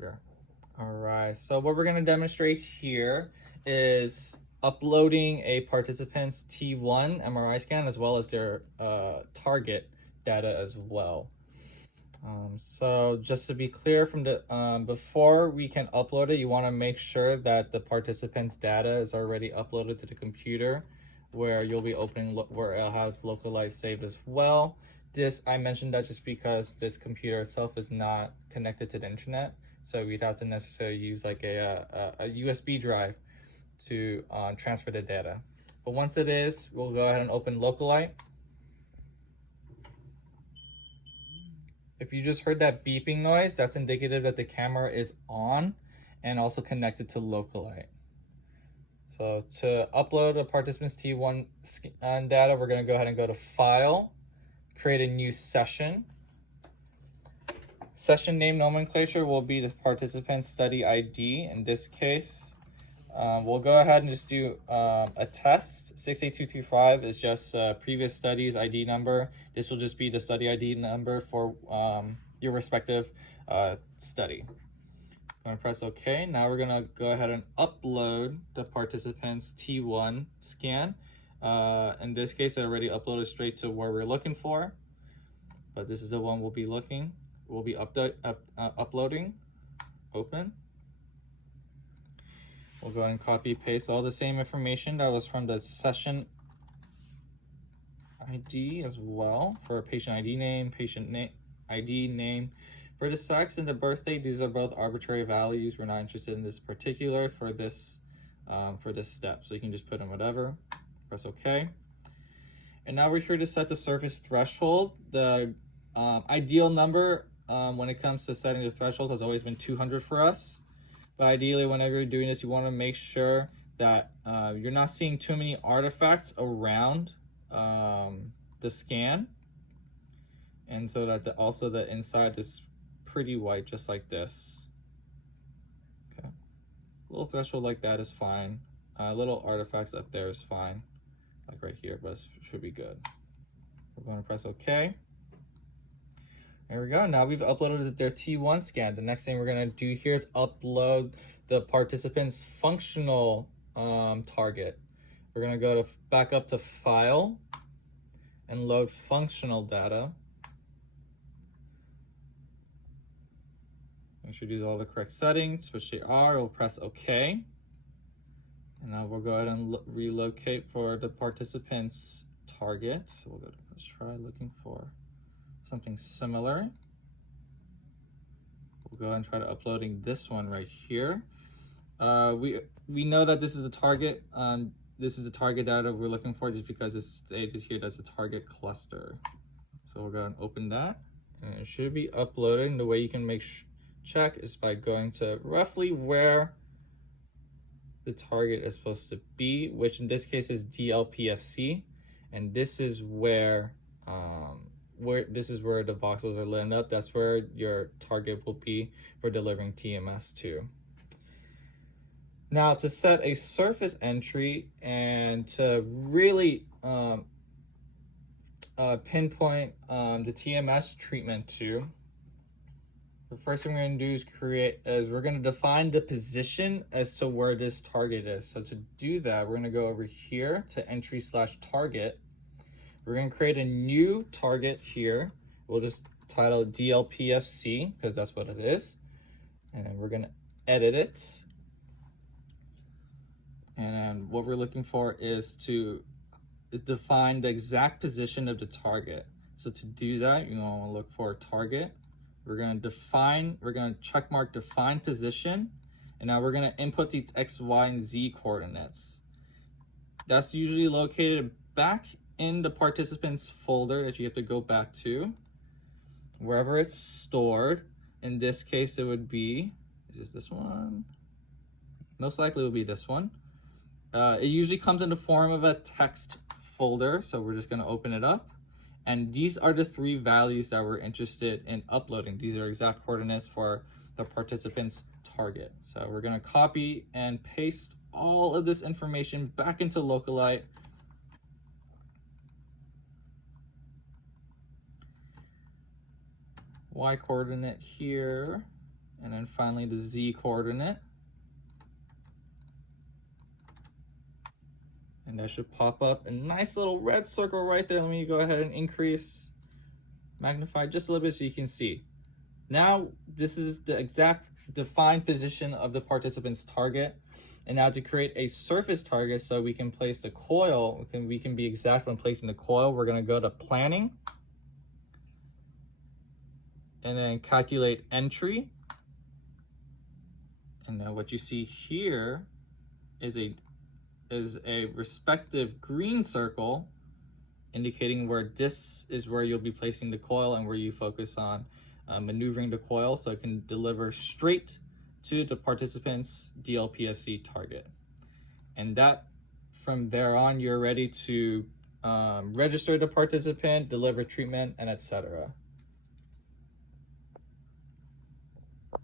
Yeah. All right. So what we're going to demonstrate here is uploading a participant's T1 MRI scan as well as their target data as well. So just to be clear from the before we can upload it, you want to make sure that the participant's data is already uploaded to the computer where you'll be opening where it'll have Localite saved as well. This I mentioned that just because this computer itself is not connected to the internet, so we'd have to necessarily use like a USB drive to transfer the data. But once it is, we'll go ahead and open Localite. If you just heard that beeping noise, that's indicative that the camera is on and also connected to Localite. So to upload a participant's T1 data, we're going to go ahead and go to File, create a new session. Session name nomenclature will be the participant study ID. In this case, we'll go ahead and just do a test. 68225 is just previous study's ID number. This will just be the study ID number for your respective study. I'm going to press OK. Now we're going to go ahead and upload the participant's T1 scan. In this case, I already uploaded straight to where we're looking for, but this is the one we'll be uploading. Open. We'll go ahead and copy paste all the same information that was from the session ID as well for patient ID name, ID name. For the sex and the birth date, these are both arbitrary values. We're not interested in this particular for this step. So you can just put in whatever, press OK. And now we're here to set the surface threshold. The ideal number when it comes to setting the threshold has always been 200 for us. But ideally, whenever you're doing this, you want to make sure that you're not seeing too many artifacts around the scan. And so that also the inside is pretty white, just like this. Okay. A little threshold like that is fine. Little artifacts up there is fine, like right here, but it should be good. We're going to press OK. There we go. Now we've uploaded their T1 scan. The next thing we're going to do here is upload the participant's functional target. We're going to go back up to File and load functional data. Make sure you do all the correct settings, which they are. We'll press OK. And now we'll go ahead and relocate for the participant's target. So we'll go to, let's try looking for something similar. We'll go ahead and try to uploading this one right here. We know that this is the target. This is the target data we're looking for just because it's stated here that's a target cluster. So we'll go ahead and open that, and it should be uploaded. The way you can check is by going to roughly where the target is supposed to be, which in this case is DLPFC, and this is where the voxels are lit up. That's where your target will be for delivering TMS to. Now to set a surface entry and to really pinpoint the TMS treatment to, the first thing we're going to do is we're going to define the position as to where this target is. So to do that, we're going to go over here to entry/target. We're going to create a new target here. We'll just title it DLPFC because that's what it is. And then we're going to edit it. And what we're looking for is to define the exact position of the target. So to do that, you want to look for a target. We're going to check mark define position. And now we're going to input these X, Y, and Z coordinates. That's usually located back in the participant's folder that you have to go back to, wherever it's stored. In this case, it would be, is it this one? Most likely it will be this one. It usually comes in the form of a text folder, so we're just going to open it up. And these are the 3 values that we're interested in uploading. These are exact coordinates for the participant's target. So we're going to copy and paste all of this information back into Localite. Y coordinate here and then finally the Z coordinate. And that should pop up a nice little red circle right there. Let me go ahead and increase, magnify just a little bit so you can see. Now, this is the exact defined position of the participant's target. And now to create a surface target so we can place the coil, we can be exact when placing the coil, we're gonna go to planning and then calculate entry. And now what you see here is a respective green circle indicating where this is where you'll be placing the coil and where you focus on maneuvering the coil so it can deliver straight to the participant's DLPFC target. And that, from there on, you're ready to register the participant, deliver treatment, and etc.